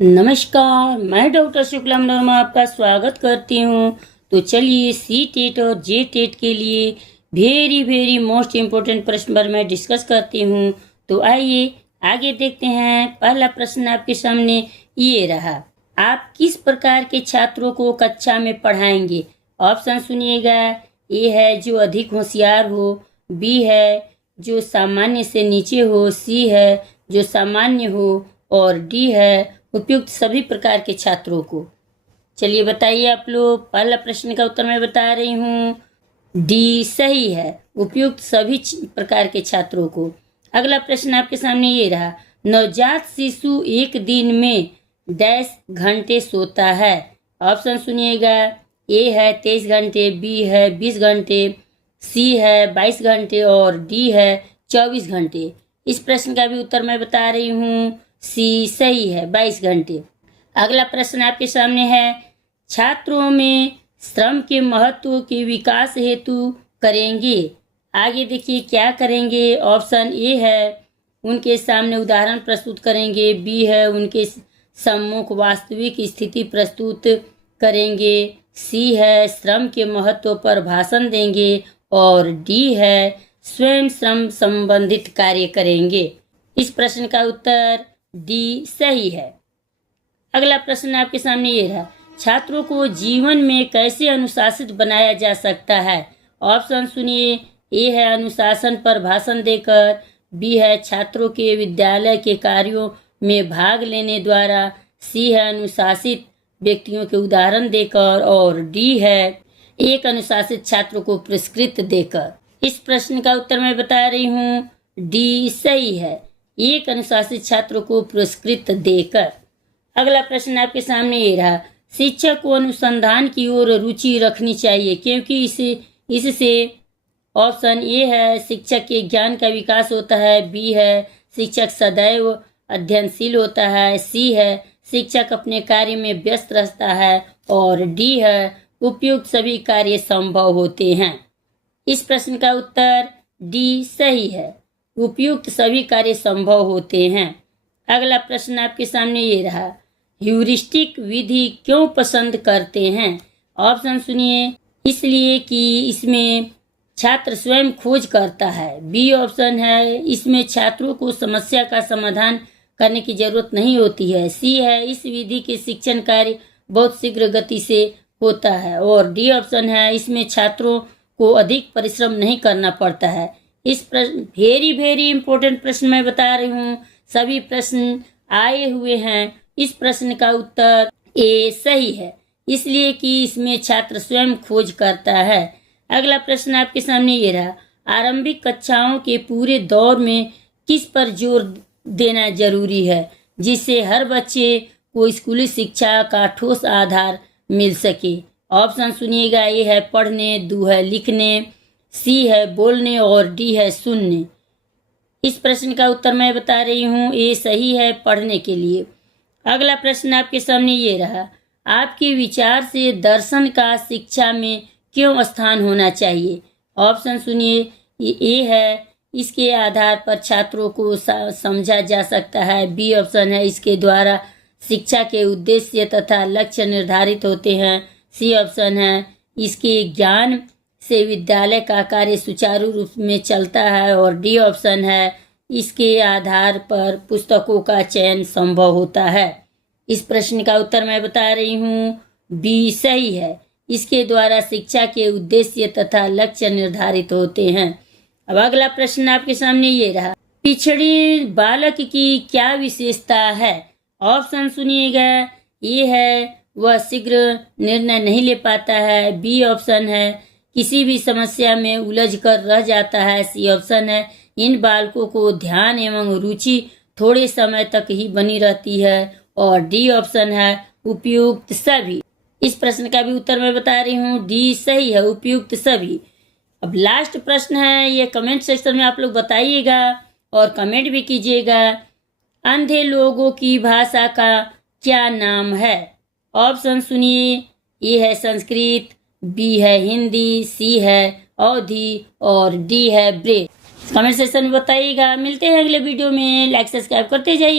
नमस्कार, मैं डॉक्टर शुक्ला मनोरमा आपका स्वागत करती हूँ। तो चलिए सी टेट और जे टेट के लिए वेरी मोस्ट इम्पोर्टेंट प्रश्न पर मैं डिस्कस करती हूँ। तो आइए आगे देखते हैं। पहला प्रश्न आपके सामने ये रहा, आप किस प्रकार के छात्रों को कक्षा में पढ़ाएंगे? ऑप्शन सुनिएगा। ए है जो अधिक होशियार हो, बी है जो सामान्य से नीचे हो, सी है जो सामान्य हो और डी है उपयुक्त सभी प्रकार के छात्रों को। चलिए बताइए आप लोग। पहला प्रश्न का उत्तर मैं बता रही हूँ, डी सही है, उपयुक्त सभी प्रकार के छात्रों को। अगला प्रश्न आपके सामने ये रहा, नवजात शिशु एक दिन में डैश घंटे सोता है? ऑप्शन सुनिएगा। ए है 23 घंटे, बी है 20 घंटे, सी है 22 घंटे और डी है 24 घंटे। इस प्रश्न का भी उत्तर मैं बता रही हूँ, सी सही है, 22 घंटे। अगला प्रश्न आपके सामने है, छात्रों में श्रम के महत्व के विकास हेतु करेंगे? आगे देखिए क्या करेंगे। ऑप्शन ए है उनके सामने उदाहरण प्रस्तुत करेंगे, बी है उनके सम्मुख वास्तविक स्थिति प्रस्तुत करेंगे, सी है श्रम के महत्व पर भाषण देंगे और डी है स्वयं श्रम संबंधित कार्य करेंगे। इस प्रश्न का उत्तर डी सही है। अगला प्रश्न आपके सामने ये रहा, छात्रों को जीवन में कैसे अनुशासित बनाया जा सकता है? ऑप्शन सुनिए। ए है अनुशासन पर भाषण देकर, बी है छात्रों के विद्यालय के कार्यों में भाग लेने द्वारा, सी है अनुशासित व्यक्तियों के उदाहरण देकर और डी है एक अनुशासित छात्र को पुरस्कृत देकर। इस प्रश्न का उत्तर मैं बता रही हूँ, डी सही है, एक अनुशासित छात्र को पुरस्कृत देकर। अगला प्रश्न आपके सामने ये रहा, शिक्षक को अनुसंधान की ओर रुचि रखनी चाहिए क्योंकि इससे ऑप्शन ए है शिक्षक के ज्ञान का विकास होता है, बी है शिक्षक सदैव अध्ययनशील होता है, सी है शिक्षक अपने कार्य में व्यस्त रहता है और डी है उपयुक्त सभी कार्य संभव होते हैं। इस प्रश्न का उत्तर डी सही है, उपयुक्त सभी कार्य संभव होते हैं। अगला प्रश्न आपके सामने ये रहा, ह्यूरिस्टिक विधि क्यों पसंद करते हैं? ऑप्शन सुनिए। इसलिए कि इसमें छात्र स्वयं खोज करता है, बी ऑप्शन है इसमें छात्रों को समस्या का समाधान करने की जरूरत नहीं होती है, सी है इस विधि के शिक्षण कार्य बहुत शीघ्र गति से होता है और डी ऑप्शन है इसमें छात्रों को अधिक परिश्रम नहीं करना पड़ता है। इस प्रश्न वेरी इंपॉर्टेंट प्रश्न मैं बता रही हूँ, सभी प्रश्न आए हुए हैं। इस प्रश्न का उत्तर ए सही है, इसलिए कि इसमें छात्र स्वयं खोज करता है। अगला प्रश्न आपके सामने ये रहा, आरंभिक कक्षाओं के पूरे दौर में किस पर जोर देना जरूरी है जिससे हर बच्चे को स्कूली शिक्षा का ठोस आधार मिल सके? ऑप्शन सुनिएगा। ए है पढ़ने, दो है लिखने, सी है बोलने और डी है सुनने। इस प्रश्न का उत्तर मैं बता रही हूँ, ए सही है, पढ़ने के लिए। अगला प्रश्न आपके सामने ये रहा, आपके विचार से दर्शन का शिक्षा में क्यों स्थान होना चाहिए? ऑप्शन सुनिए। ए है इसके आधार पर छात्रों को समझा जा सकता है, बी ऑप्शन है इसके द्वारा शिक्षा के उद्देश्य तथा लक्ष्य निर्धारित होते हैं, सी ऑप्शन है इसके ज्ञान से विद्यालय का कार्य सुचारू रूप में चलता है और डी ऑप्शन है इसके आधार पर पुस्तकों का चयन संभव होता है। इस प्रश्न का उत्तर मैं बता रही हूँ, बी सही है, इसके द्वारा शिक्षा के उद्देश्य तथा लक्ष्य निर्धारित होते हैं। अब अगला प्रश्न आपके सामने ये रहा, पिछड़े बालक की क्या विशेषता है? ऑप्शन सुनिएगा। ये है वह शीघ्र निर्णय नहीं ले पाता है, बी ऑप्शन है किसी भी समस्या में उलझ कर रह जाता है, सी ऑप्शन है इन बालकों को ध्यान एवं रुचि थोड़े समय तक ही बनी रहती है और डी ऑप्शन है उपयुक्त सभी। इस प्रश्न का भी उत्तर मैं बता रही हूँ, डी सही है, उपयुक्त सभी। अब लास्ट प्रश्न है, ये कमेंट सेक्शन में आप लोग बताइएगा और कमेंट भी कीजिएगा, अंधे लोगों की भाषा का क्या नाम है? ऑप्शन सुनिए। ए है संस्कृत, बी है हिंदी, सी है अवधी और डी है ब्रेल। कमेंट सेक्शन में बताइएगा। मिलते हैं अगले वीडियो में, लाइक सब्सक्राइब करते जाइए।